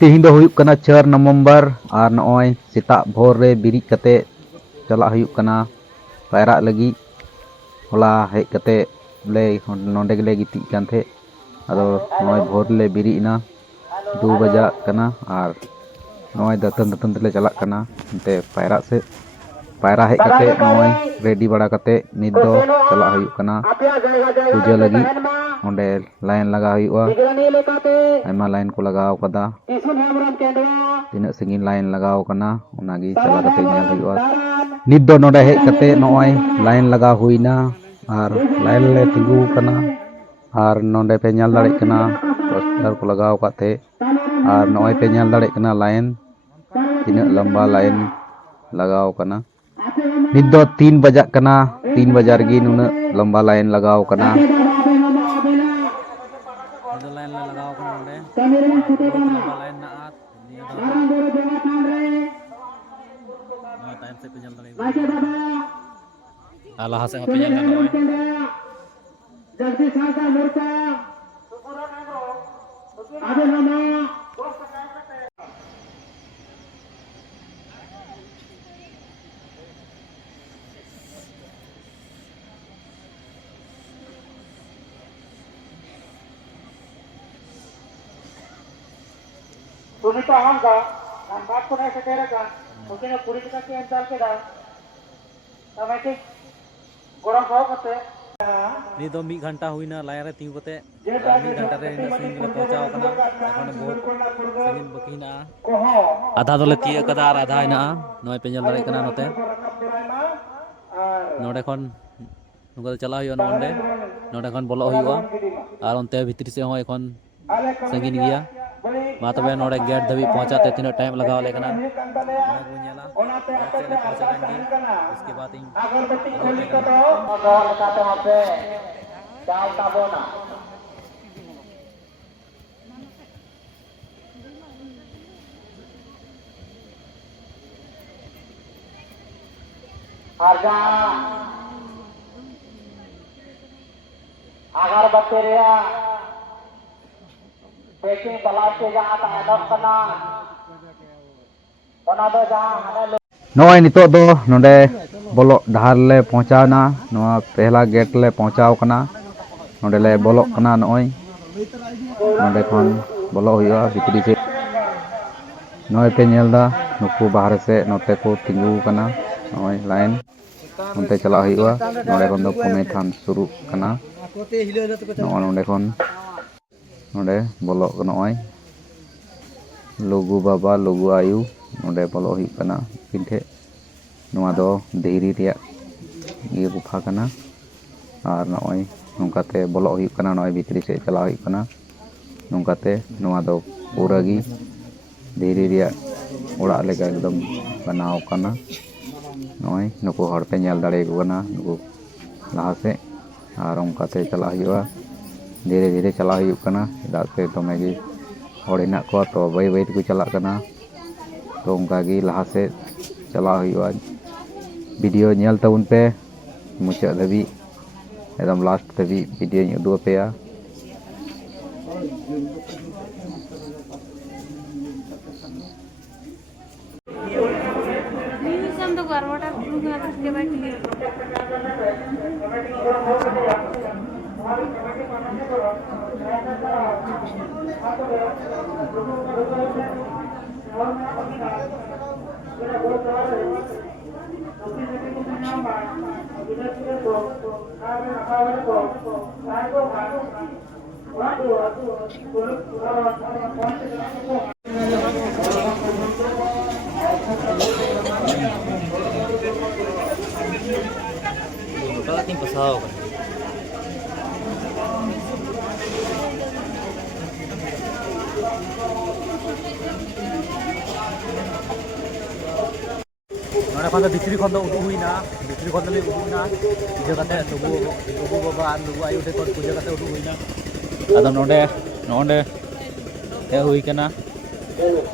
तेहिं दो हुयुक कना 4 नवंबर और नॉय सेता भोर रे बिरिज कते चला हुयुक कना पायरा लगी होला हेज कते ले नोंडे गेले गितिज कान थे अदो नॉय भोर ले बिरिजना 2 बजा कना और नॉय दतन दतन तेले चला कना ते पायरा से पायरा हेज कते नॉय रेडी बड़ा कते नित दो चला हुयुक कना पूजा लगी ओंडे लाइन लगा हुयुआ आयमा लाइन को लगाव कदा तीना संगीन लाइन लगाव कना उनागी चला कते नेल हुयुआ नित दो नोडे हेज कते नॉय लाइन लगा हुइना और लाइन ले तिंगु कना और नोंडे पे नेल दाड़े कना पोस्टर को लगाव काते और नॉय पे नेल दाड़े कना लाइन तीना लंबा लाइन लगाव कना नित दो 3 बजा कना 3 बजा रगी नुना लंबा लाइन लगाव कना लाइन ले लगाव कना नोंडे लंबा लाइन ना आत नोय टाइम से पे जल दड़े लाहा से पे जल नोय जगदीश का मोर्चा आबे नामा तुम्ही तो आमचा आणि बाप कोणाचं केलं का मग पुढे कशी अंतर केला माहिती गोड़ा भाव करते नी दो 1 घंटा हुईना लाइन रे तिंगु कते 1 घंटा रे सिंग ले पहुंचाव कना एखन बहुत संगीन बकीना आधा दोले तिया कदा और आधा इना नय पेंजल दाड़े कना नते नोडे खन नुका चला हुआ नोंडे नोडे खन बोलो हुआ और उनते भीतरी से हो एखन संगीन गया मा तबे नोडे गेट धबी पहुंचाते तीना टाइम लगाव ले कना उसके बाद अगरबत्ती खोली को तो अगल काते होते चाव ताबोना आजा अगरबत्ती रे पेकिंग बलास के जहां ता एडप कना ओना दो जहां हने नॉय नितो दो नोंडे बोलो डहार ले पहुंचावना नोआ पहला गेट ले पहुंचाव कना नोंडे ले बोलो कना नॉय नोंडे खन बोलो हुआ भीतरी से नॉय पे नेलदा नुकु बाहर से नोते को तिंगु कना नॉय लाइन उनते चला हुआ नोंडे खन दो पुमे थान शुरू कना नोंडे खन नोंडे बोलो नॉय लुगु बाबा लुगु आयु नोंडे बोलो हुई कना पिंठे नोआ दो देहरी रिया ये गुफा कना और नॉय नोंकाते बोलो हुई कना नॉय भीतरी से चला हुई कना नोंकाते नोआ दो पूरा गी देहरी रिया ओड़ा लेका एकदम बनाव कना नॉय नुको हड़ पे नेल दाड़े को कना नुको लहा से और ओंकाते चला हुआ धीरे धीरे चला हुई कना चेदा से दमे गी हड़ हेना को तो बाई बाई को चला कना तो उनका गी लहा से चला हुआ वीडियो नेल तबुन पे मुचाद धाबी एकदम लास्ट धाबी वीडियो उदू पेया Ting pasal kan नोडे खन भितरी खन उदू हुईना भितरी खन ले उदूना पूजा कते लुगु बाबा और लुगु आयु ठे पूजा कते उदू हुईना आदो नोडे नोडे हे हुई कना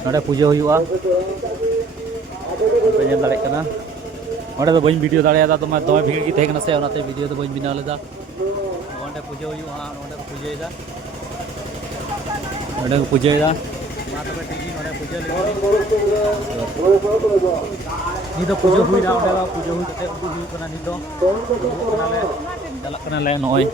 नोडे पूजा हुआ पेन दाड़े कना नोडे तो बइन वीडियो दाड़े दा तो मैं दमे भीड़ की थे कना से ओनाते वीडियो तो बइन बिना लेदा नोडे पूजा हुआ नोडे पूजा इदा नोडे पूजा इदा मा तबे टीवी नोडे पूजा ले नी तो पूजा हुई ना ओडे पूजा हुई कते उदु हुई कना नी दो कनाले चलक कनाले नोय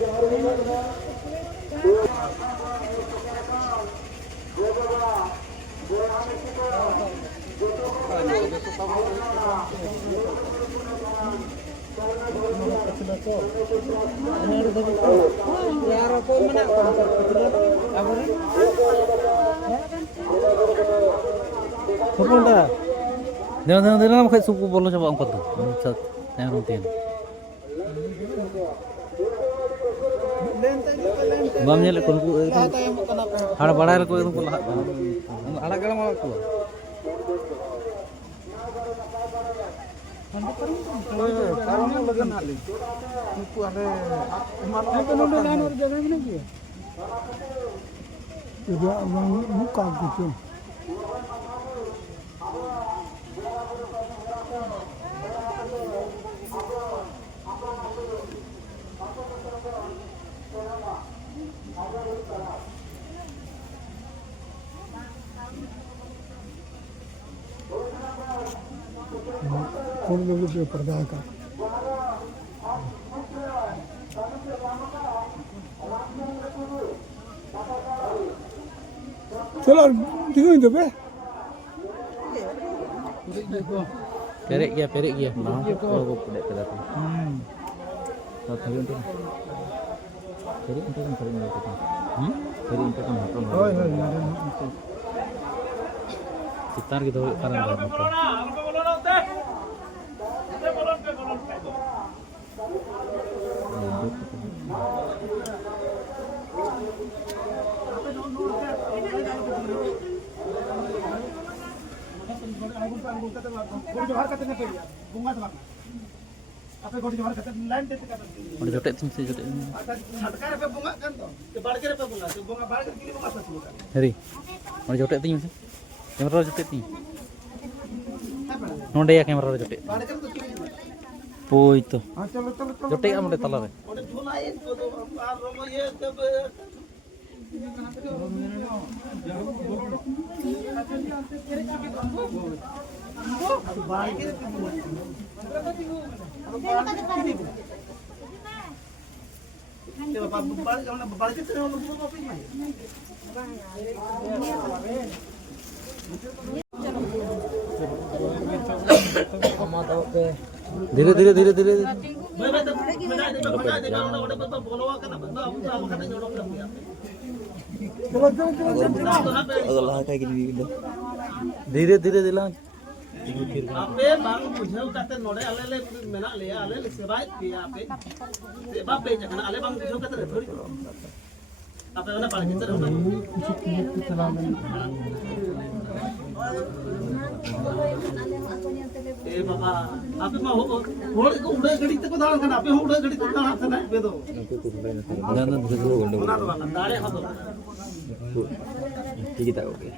Jangan jangan kayak suku bolu coba angkot tuh. Yang rutin. Bamnya lek kunku. Ada badai ko itu lah. Ada kala malah ko. Karena lagan hali. Itu ada mana nonton lain orang jaga ini dia. Itu orang buka gitu. कौन लोगों पे पर्दा का चलो दिखाई दो बे perik ya nah kalau pedek ke datang kalau tadi untuk perik untuk kan paling itu perik untuk kan hatron oh iya sekitar gitu karena ada motor Udah jotet sih jotet. Heri. Udah jotet ting sih. Kamera jotet ting. Nonde ya kamera jotet. Oh itu. Jotet am de tala re. धीरे धीरे धीरे धीरे धीरे धीरे दिला आपे बांग बुझाव काते नोडे आले ले मेना ले आले ले सेबाय पिया आपे सेबा पे जखना आले बांग बुझाव काते थोड़ी आपे ना पाल के तरह ए बाबा आपे मा होड़ को उड़े गड़ी तक दान करना आपे उड़े गड़ी तक दान करना पे दो ना ना धीरे गोंडो दाड़े हाथ ठीक है ओके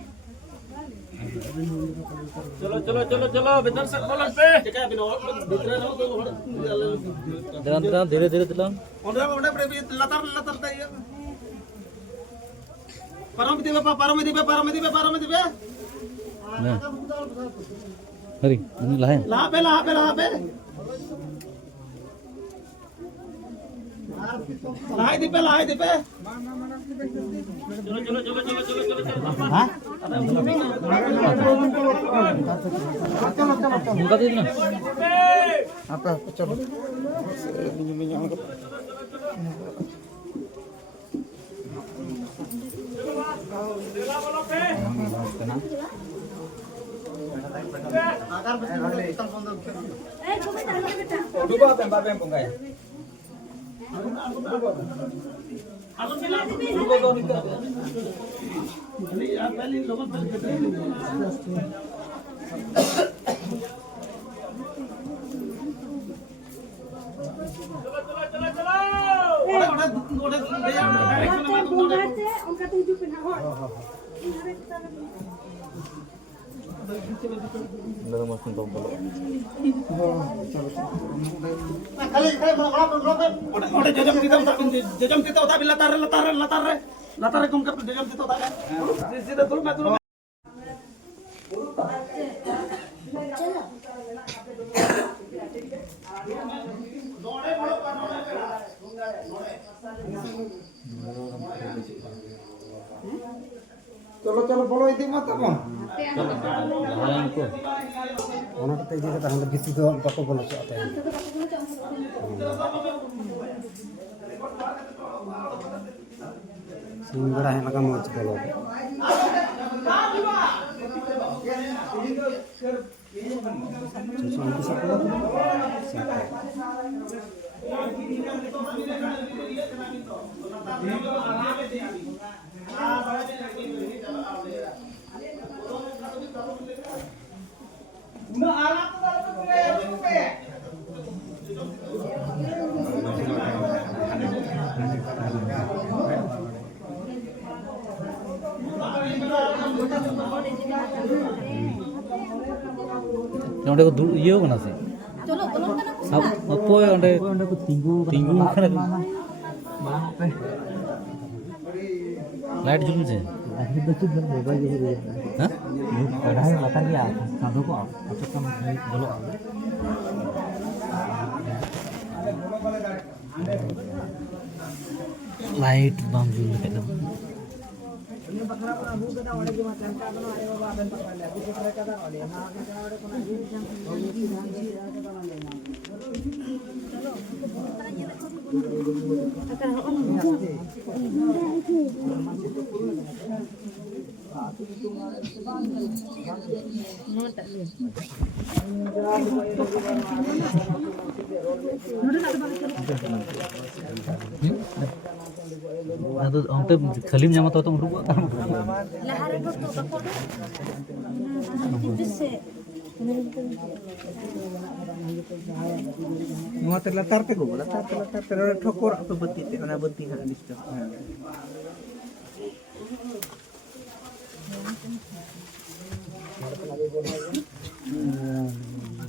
चलो चलो चलो चलो भीतर से खोलन पे क्या बिनो भीतर रहो तो jangan धीरे धीरे दिला ओंडे पे लतर लतर तय पारमिति nah Heri ini lah ला पे लाए दे पे चलो चलो चलो चलो चलो चलो हां buka dulu nah apa coba उनका तुझे पिना हो dalam makin tombol jajam kita udah latar latar latar latar kum jajam kita udah चलो चलो बोलो इति मत तबन ᱚᱱᱟ ᱠᱟᱛᱮ ᱤᱫᱤ ᱠᱟᱛᱮ ᱦᱟᱸᱰᱮ ᱵᱷᱤᱛᱤᱨ ᱫᱚ ᱵᱟᱠᱚ ᱵᱚᱞᱚ ᱦᱚᱪᱚᱣᱟᱜ ᱛᱟᱦᱮᱸ ᱥᱤᱧ ᱵᱮᱲᱟ ᱦᱮᱡ ᱞᱮᱱᱠᱷᱟᱱ ᱢᱚᱡᱽ ᱵᱚᱞᱚ नोंडे को इयो कना से सब अपोय ओंडे को तिंगु कना लाइट जुल से हां पढ़ाई बता गया साधु को अच्छा कम बोलो लाइट बम जुल के दो ಅದು ಅಂತೆ ಖಲೀಂ ಜಾಮ तो तुम रुको लहारे को तो बकोड़ जिससे ᱱᱚᱣᱟ ᱛᱮ ᱞᱟᱛᱟᱨ ᱛᱮ ᱜᱚ ᱞᱟᱛᱟᱨ ᱛᱮ ᱴᱷᱚᱠᱚᱨ ᱟᱯᱮ ᱵᱟᱹᱛᱤ ᱛᱮ ᱚᱱᱟ ᱵᱟᱹᱛᱤ ᱦᱟᱸᱜ ᱰᱤᱥᱴᱟᱨᱵ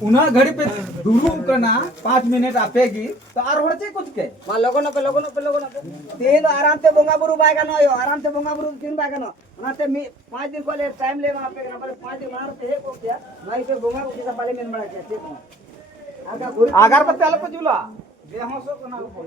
उना घड़ी पे दुरुम करना 5 मिनट आपेगी तो आर हो चे कुछ के मा लगन पे तेन आराम से बोंगा बुरु बाय गनो यो आराम से बोंगा बुरु किन बाय गनो नाते 5 दिन को ले टाइम ले वहां पे ना 5 दिन मारते है को क्या भाई पे बोंगा को किसा पाले में बड़ा क्या ठीक आगार पर चल को जुला जे हंसो कना को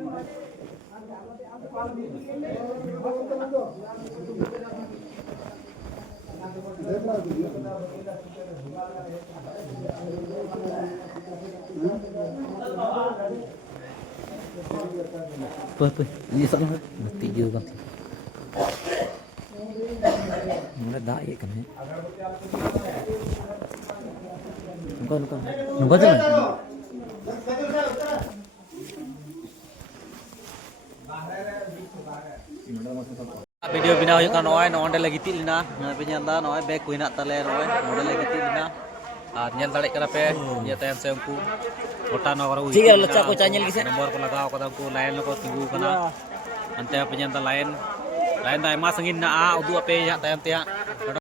Apa ini sana mati juga kan mulai dah ya kan nunggu aja video बिना हुई का नॉय नॉन्डे लगी ती लिना ना पे nyanda नॉय बैग कोई ना तले नॉय नॉन्डे लगी ती लिना और nyel दाड़े करा पे ये तयन से उनको गोटा नगर ठीक है लच्चा को चाइनल किसे नंबर को लगाओ कदम को लाइन को तिगु कना अंते पे nyanda लाइन दा एमा संगिन ना आ उदु पे या तयन ते